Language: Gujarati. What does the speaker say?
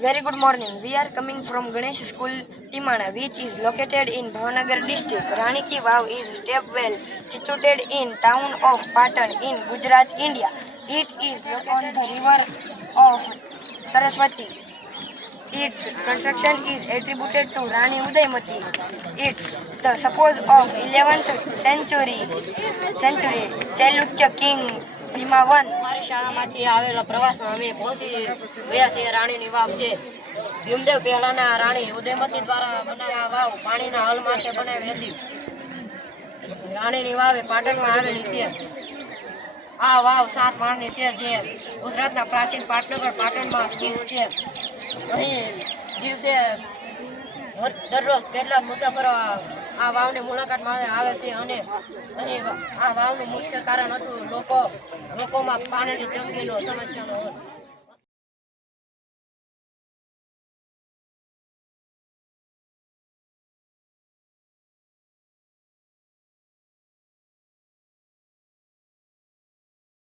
Very good morning. We are coming from Ganesh School, Timana, which is located in Bhavnagar district. Rani Ki Vav is step well situated in town of Patan in Gujarat, India. It is on the river of Saraswati. Its construction is attributed to Rani Udaymati. It's the suppose of 11th century century Chalukya king Bhimavan મારી શાળામાંથી આવેલા પ્રવાસમાં અમે પહોંચી ગયા છીએ રાણીની વાવ છે. ભીમદેવ પહેલાના રાણી ઉદયમતી દ્વારા બનાવ્યા વાવ પાણીના હલ માટે બનાવી હતી. રાણીની વાવ એ પાટણમાં આવેલી છે. આ વાવ સાત માળની છે જે ગુજરાતના પ્રાચીન પાટનગર પાટણમાં સ્થિત છે. અહીં દિવસે દરરોજ કેટલાક મુસાફરો આ વાવની મુલાકાત માટે આવે છે અને અહીં આ વાવનું મુખ્ય કારણ હતું લોકો, લોકોમાં પાણીની તંગીનો સમસ્યાનો